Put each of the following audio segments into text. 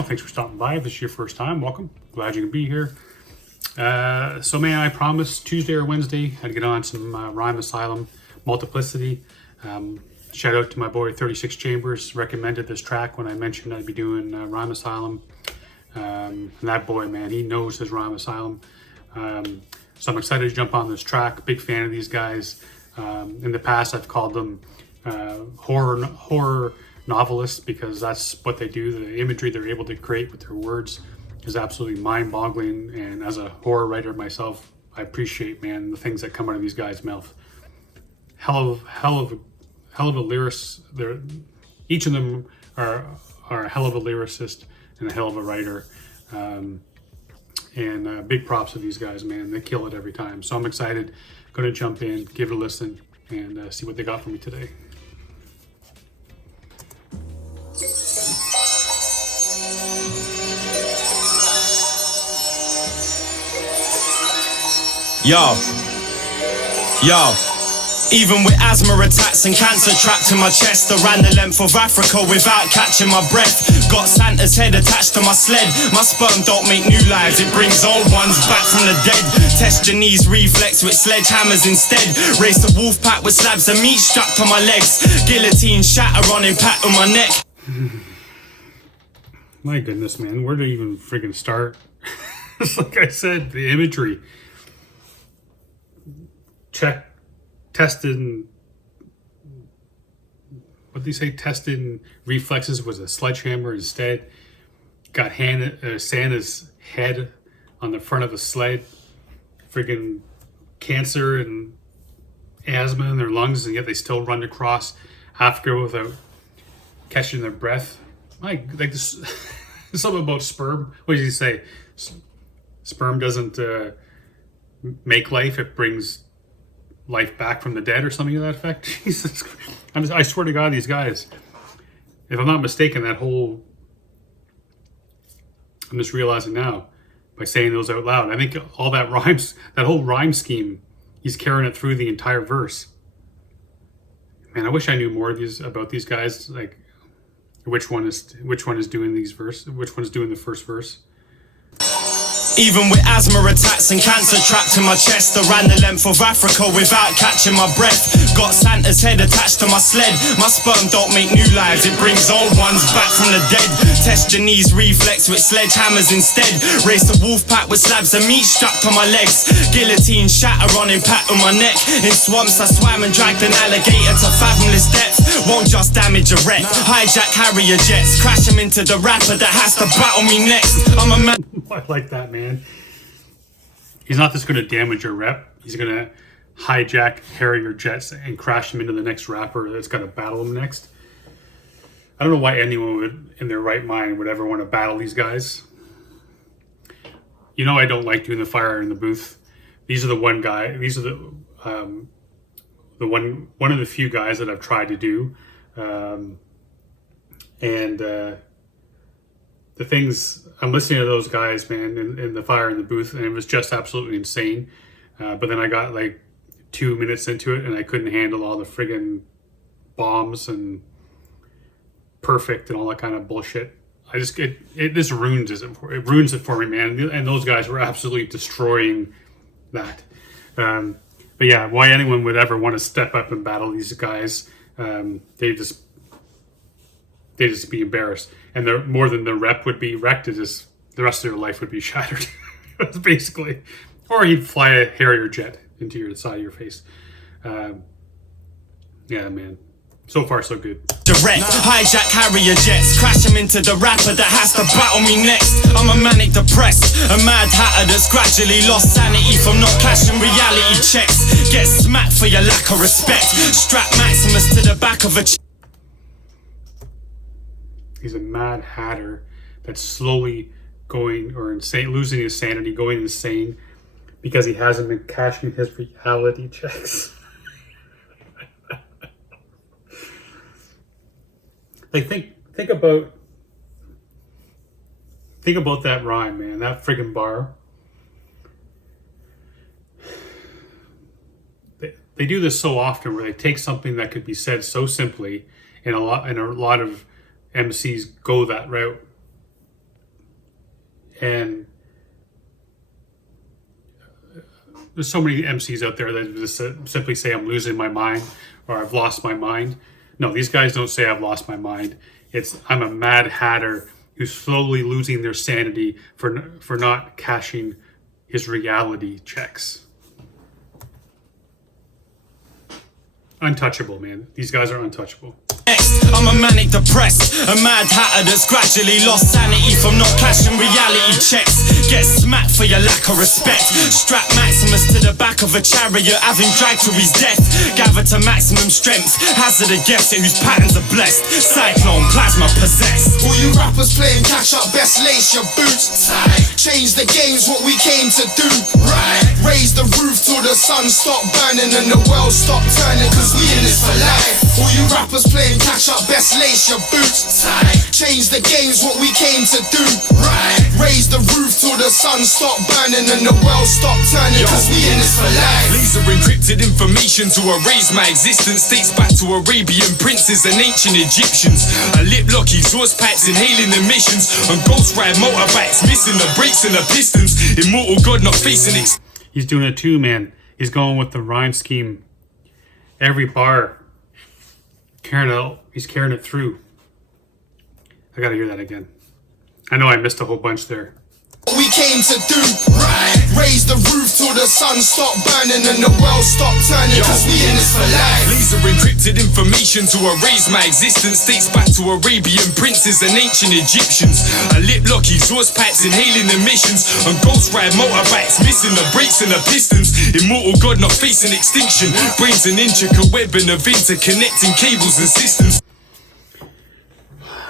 channel. Thanks for stopping by. If this is your first time, welcome. Glad you can be here. So man, I promised Tuesday or Wednesday I'd get on some Rhyme Asylum, Multiplicity. Shout out to my boy 36 Chambers, recommended this track when I mentioned I'd be doing Rhyme Asylum. And that boy, man, he knows his Rhyme Asylum. So I'm excited to jump on this track. Big fan of these guys. In the past, I've called them horror novelists because that's what they do. The imagery they're able to create with their words is absolutely mind-boggling. And as a horror writer myself, I appreciate, man, the things that come out of these guys' mouth. Hell of a lyricist. Each of them are a hell of a lyricist and a hell of a writer. And big props to these guys, man. They kill it every time. So I'm excited. Going to jump in, give it a listen, and see what they got for me today. Yo. Even with asthma attacks and cancer trapped in my chest, I ran the length of Africa without catching my breath. Got Santa's head attached to my sled. My sperm don't make new lives, it brings old ones back from the dead. Test your knees reflex with sledgehammers instead. Race the wolf pack with slabs of meat strapped on my legs. Guillotine shatter on impact on my neck. My goodness, man, where do you even friggin' start? Like I said, the imagery. Testing, what did he say? Testing reflexes was a sledgehammer instead. Got Santa's head on the front of a sled. Freaking cancer and asthma in their lungs, and yet they still run across Africa without catching their breath. Like this, something about sperm. What did he say? Sperm doesn't make life; it brings life back from the dead, or something to that effect. Jesus, I swear to God, these guys. If I'm not mistaken, I'm just realizing now by saying those out loud. I think all that rhymes, that whole rhyme scheme, he's carrying it through the entire verse. Man, I wish I knew more of about these guys. Like, which one is doing these verse? Which one is doing the first verse? Even with asthma attacks and cancer trapped in my chest, I ran the length of Africa without catching my breath. Got Santa's head attached to my sled. My sperm don't make new lives, it brings old ones back from the dead. Test your knees reflex with sledgehammers instead. Race the wolf pack with slabs of meat strapped on my legs. Guillotine shatter on impact on my neck. In swamps I swam and dragged an alligator to fathomless depth. Won't just damage a wreck. Hijack Harrier jets, crash him into the rapper that has to battle me next. I'm a man. I like that, man. He's not just going to damage your rep. He's going to hijack Harrier jets and crash him into the next rapper that's got to battle him next. I don't know why anyone would, in their right mind, would ever want to battle these guys. You know, I don't like doing the fire in the booth. These are the one guy. These are the one of the few guys that I've tried to do, the things I'm listening to those guys, man, in the fire in the booth, and it was just absolutely insane. But then I got like 2 minutes into it, and I couldn't handle all the friggin' bombs and perfect and all that kind of bullshit. This ruins it. It ruins it for me, man. And those guys were absolutely destroying that. But yeah, why anyone would ever want to step up and battle these guys? They just be embarrassed, and they're more than the rep would be wrecked. It just the rest of their life would be shattered, basically. Or he'd fly a Harrier jet into your side of your face. Yeah, man. So far, so good. Direct hijack Harrier jets, crash him into the rapper that has to battle me next. I'm a manic depressed, a mad hatter that's gradually lost sanity from not cashing reality checks. Get smacked for your lack of respect. Strap Maximus to the back of a. He's a mad hatter that's slowly going or insane, losing his sanity, going insane because he hasn't been cashing his reality checks. Like think about that rhyme, man. That friggin' bar. They do this so often where they take something that could be said so simply, and a lot of MCs go that route. And there's so many MCs out there that just simply say I'm losing my mind or I've lost my mind. No, these guys don't say I've lost my mind. It's I'm a mad hatter who's slowly losing their sanity for not cashing his reality checks. Untouchable, man. These guys are untouchable. I'm a manic depressed, a mad hatter that's gradually lost sanity from not cashing reality checks. Get smacked for your lack of respect. Strap Maximus to the back of a chariot, have him dragged to his death. Gather to maximum strength, hazard a guess whose patterns are blessed. Cyclone, plasma possessed. All you rappers playing catch up, best lace your boots tight. Change the game's what we came to do, right? Raise the roof till the sun stop burning and the world stop turning, cause we in this for life. All you rappers playing catch up, best lace your boots tight. Change the game's what we came to do, right? Raise the roof till the sun stop burning and the world stop turning, cause we in this for life. Laser encrypted information to erase my existence dates back to Arabian princes and ancient Egyptians. A lip lock, exhaust pipes, inhaling emissions, and ghost ride motorbikes, missing the brakes and the pistons. Immortal God not facing it. He's doing it too, man. He's going with the rhyme scheme. Every bar, he's carrying it through. I gotta hear that again. I know I missed a whole bunch there. What we came to do, right? Raise the roof till the sun stop burning and the world stop turning, cause we in this for life. Laser encrypted information to erase my existence dates back to Arabian princes and ancient Egyptians. A lip lock, exhaust pipes, inhaling emissions, and ghost ride motorbikes, missing the brakes and the pistons. Immortal God not facing extinction. Brains an intricate webbing of interconnecting cables and systems.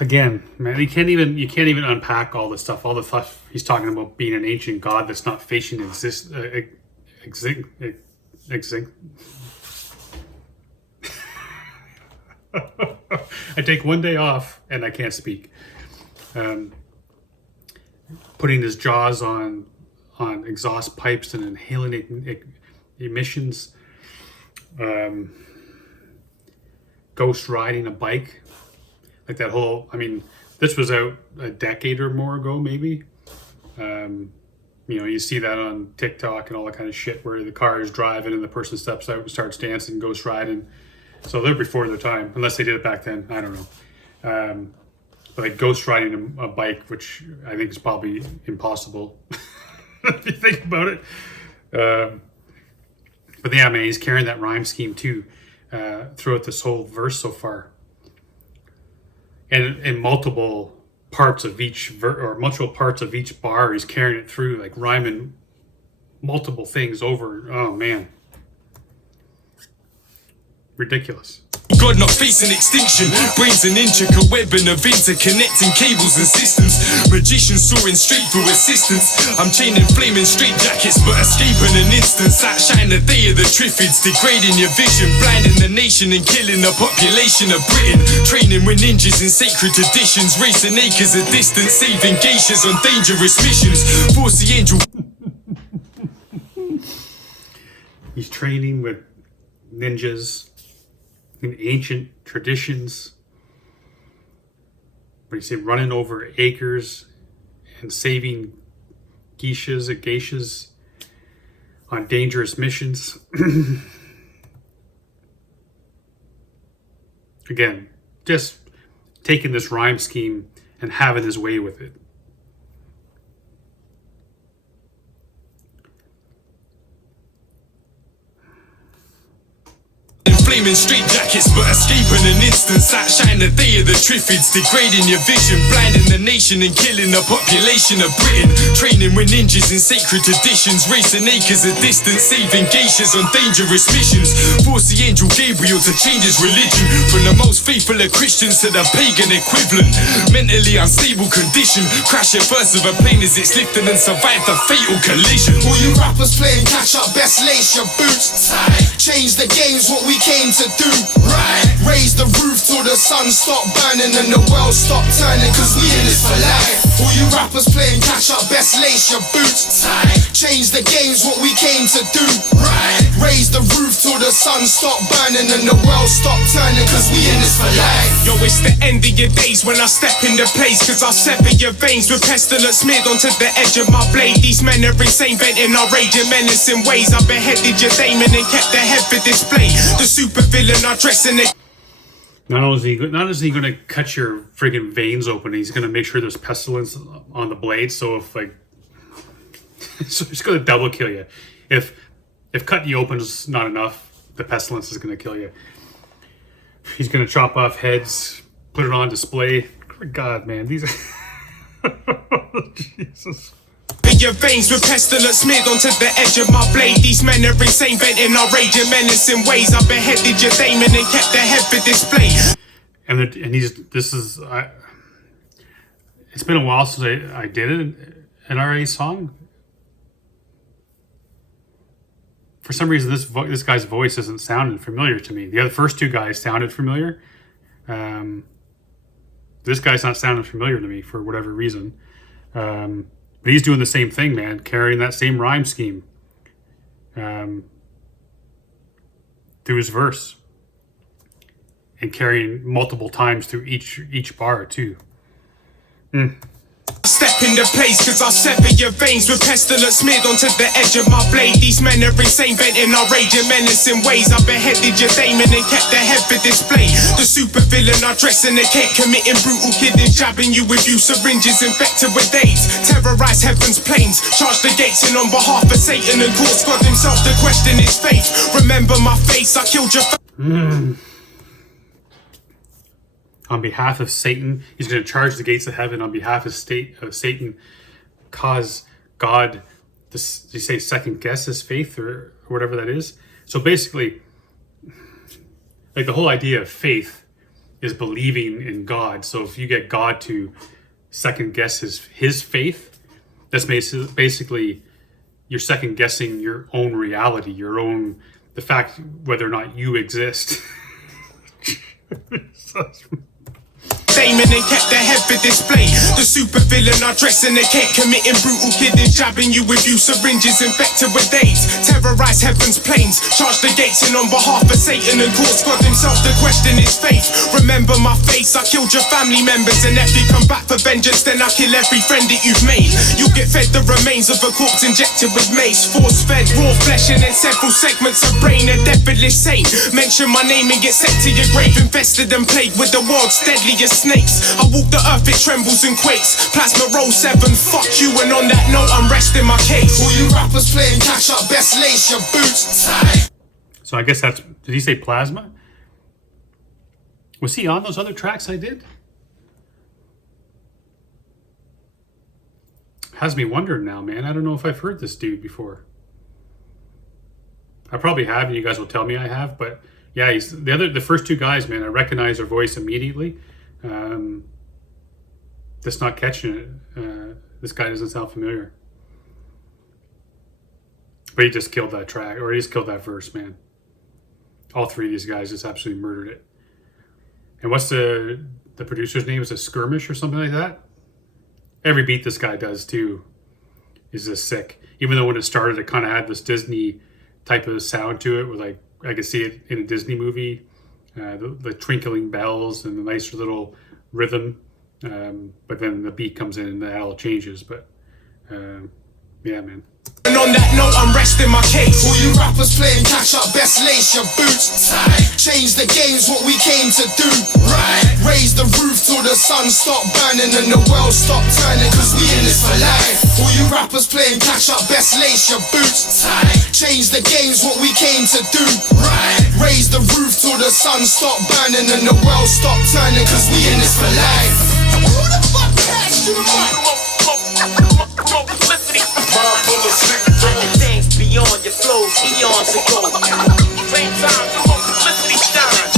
Again, man, you can't even unpack all the stuff he's talking about being an ancient god that's not facing I take one day off and I can't speak. Putting his jaws on exhaust pipes and inhaling emissions. Ghost riding a bike. Like that whole, I mean, this was out a decade or more ago, maybe. You see that on TikTok and all that kind of shit where the car is driving and the person steps out and starts dancing, ghost riding. So they're before their time, unless they did it back then. I don't know. But like ghost riding a bike, which I think is probably impossible if you think about it. But yeah, man, he's carrying that rhyme scheme too throughout this whole verse so far. And in multiple parts of each multiple parts of each bar, he's carrying it through, like rhyming multiple things over. Oh man, ridiculous. God not facing extinction. Brains an intricate webbing of interconnecting cables and systems. Magicians soaring straight through assistance. I'm chaining flaming straight jackets, but escaping an instance. Outshine the day of the Triffids, degrading your vision, blinding the nation and killing the population of Britain. Training with ninjas in sacred traditions, racing acres of distance, saving geishas on dangerous missions. Force the angel. He's training with ninjas in ancient traditions, but he said running over acres and saving geishas on dangerous missions. Again, just taking this rhyme scheme and having his way with it. Flaming straight jackets, but escaping an instance. Outshine the day of the Triffids, degrading your vision, blinding the nation and killing the population of Britain. Training with ninjas in sacred traditions, racing acres of distance, saving geishas on dangerous missions. Force the angel Gabriel to change his religion, from the most faithful of Christians to the pagan equivalent. Mentally unstable condition, crash at first of a plane as it's lifted and survived a fatal collision. All you rappers playing catch up, best lace your boots tight. Change the game's what we came to do, right? Raise the roof till the sun stop burning and the world stop turning, cause we in this for life. All you rappers playing catch up, best lace your boots tight. Change the game's what we came to do, right? Raise the roof till the sun stop burning and the world stop turning, cause we in this for life. Yo, it's the end of your days when I step into place, cause I sever your veins with pestilence smeared onto the edge of my blade. These men are insane, venting our rage and menacing ways. I beheaded your daemon and kept the head for display. The super villain I dress in it. Not only is he going to cut your friggin' veins open, he's going to make sure there's pestilence on the blade. So if like, so he's going to double kill you. If cutting you open is not enough, the pestilence is going to kill you. He's going to chop off heads, put it on display. God, man, these. Jesus. Your veins with pestilence smeared onto the edge of my blade. These men are insane, venting our rage and menacing ways. I beheaded your daemon and kept the head for display. It's been a while since I did an RA song. For some reason, this guy's voice isn't sounding familiar to me. The first two guys sounded familiar. This guy's not sounding familiar to me for whatever reason. But he's doing the same thing, man, carrying that same rhyme scheme through his verse and carrying multiple times through each bar too. Step into place, cause I sever your veins with pestilence smeared onto the edge of my blade. These men are insane, venting our rage and menacing ways. I beheaded your daemon and kept the head for display. The super villain I dress in a cake, committing brutal killing, jabbing you with syringes infected with AIDS. Terrorize heaven's plains, charge the gates in on behalf of Satan and cause God himself to question his faith. Remember my face, I killed your On behalf of Satan, he's going to charge the gates of heaven on behalf of Satan, cause God to say second guess his faith or whatever that is. So basically, like the whole idea of faith is believing in God. So if you get God to second guess his faith, that's basically you're second guessing your own reality, the fact whether or not you exist. Daemon and kept the head for display. The super villain I dress in a cake, committing brutal killing, jabbing you with syringes infected with AIDS. Terrorize heaven's plains, charge the gates in on behalf of Satan and cause God himself to question his faith. Remember my face, I killed your family members, and if you come back for vengeance, then I kill every friend that you've made. You'll get fed the remains of a corpse injected with mace, force fed raw flesh and then several segments of brain. A deathless saint, mention my name and get sent to your grave, infested and plagued with the world's deadliest snakes. I walk the earth, it trembles and quakes. Plasma roll 7, fuck you, and on that note I'm resting my case. All you rappers playing catch up, best lace your boots tight. So I guess did he say Plasma? Was he on those other tracks I did? Has me wondering now, man. I don't know if I've heard this dude before. I probably have, and you guys will tell me I have, but yeah, he's the first two guys, man. I recognize their voice immediately. Just not catching it. This guy doesn't sound familiar. But he just killed that track, or he just killed that verse, man. All three of these guys just absolutely murdered it. And what's the producer's name? Is it Skirmish or something like that? Every beat this guy does too is just sick. Even though when it started, it kind of had this Disney type of sound to it, where like I could see it in a Disney movie. The twinkling bells and the nice little rhythm, but then the beat comes in and that all changes. But yeah, man. And on that note, I'm resting my case. All you rappers playing catch up, best lace your boots tight. Change the game's what we came to do, right? Raise the roof till the sun stop burning and the world stop turning, cause we in this for life. All you rappers playing catch up, best lace your boots tight. Change the game's what we came to do, right? Raise the roof till the sun stop burning and the world stop turning, cause we in this for life. Who the fuck passed you the mic? Multiplicity. Things beyond your flows, eons ago. Same time, the multiplicity shines.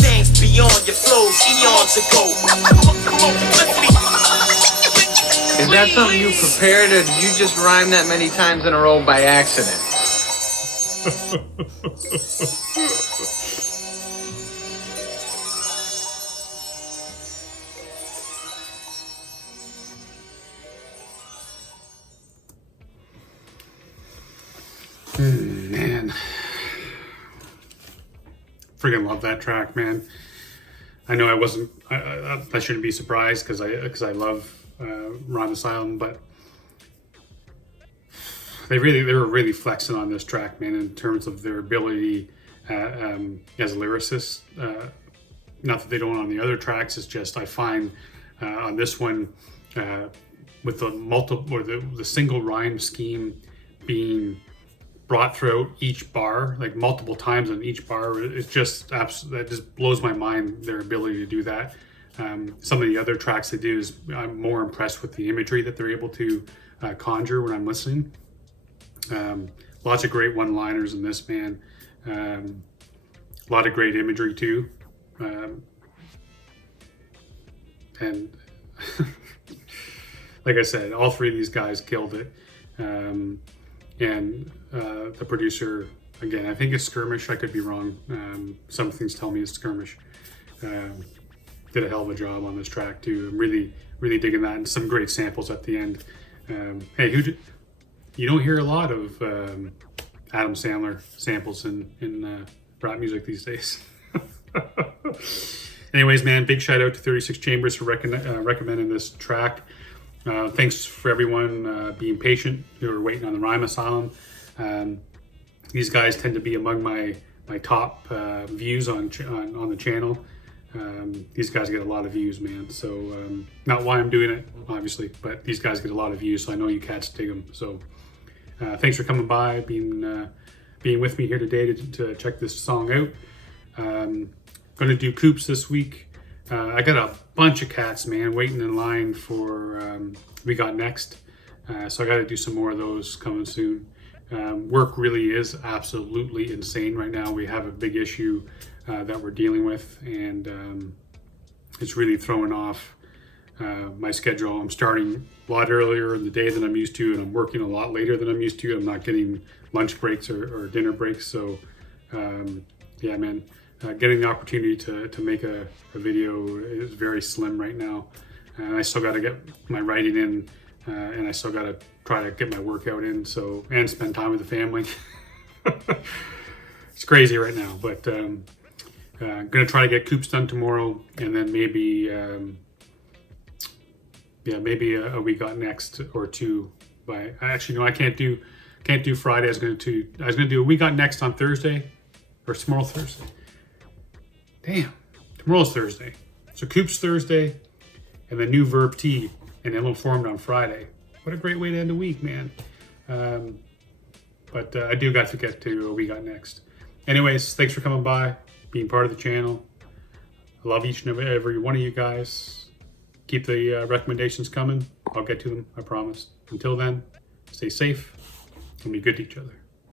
Things beyond your flows, eons ago. Multiplicity. In Is that something you prepared, or did you just rhyme that many times in a row by accident? Man, freaking love that track, man. I know I wasn't. I shouldn't be surprised because I love Rhyme Asylum, but they were really flexing on this track, man, in terms of their ability as lyricists. Not that they don't on the other tracks. It's just I find on this one with the multiple or the single rhyme scheme being brought throughout each bar, like multiple times on each bar. It's just that just blows my mind, their ability to do that. Some of the other tracks they do is I'm more impressed with the imagery that they're able to conjure when I'm listening. Lots of great one-liners in this, man. A lot of great imagery too. And like I said, all three of these guys killed it. And the producer, again, I think it's Skirmish. I could be wrong. Some things tell me it's Skirmish. Did a hell of a job on this track too. I'm really, really digging that, and some great samples at the end. Hey, you don't hear a lot of Adam Sandler samples in rap music these days. Anyways, man, big shout out to 36 Chambers for recommending this track. Thanks for everyone being patient who are waiting on the Rhyme Asylum. These guys tend to be among my top views on the channel. These guys get a lot of views, man. So not why I'm doing it, obviously, but these guys get a lot of views, so I know you cats dig them. So thanks for coming by, being with me here today to check this song out. Going to do Coops this week. I got a bunch of cats, man, waiting in line for We Got Next. So I got to do some more of those coming soon. Work really is absolutely insane right now. We have a big issue that we're dealing with, and it's really throwing off my schedule. I'm starting a lot earlier in the day than I'm used to, and I'm working a lot later than I'm used to. I'm not getting lunch breaks or dinner breaks. So yeah, man, getting the opportunity to make a video is very slim right now. And I still got to get my writing in, and I still got to try to get my workout in, and spend time with the family. It's crazy right now, but gonna try to get Coops done tomorrow, and then maybe maybe a We Got Next or two. By actually, no, I can't do Friday. I was gonna do a We Got Next on Thursday, or tomorrow Thursday. Damn, tomorrow's Thursday. So Coops Thursday, and then new Verb T and Ill Informed on Friday. What a great way to end the week, man. But I do got to get to We Got Next. Anyways, thanks for coming by, being part of the channel. I love each and every one of you guys. Keep the recommendations coming. I'll get to them, I promise. Until then, stay safe and be good to each other.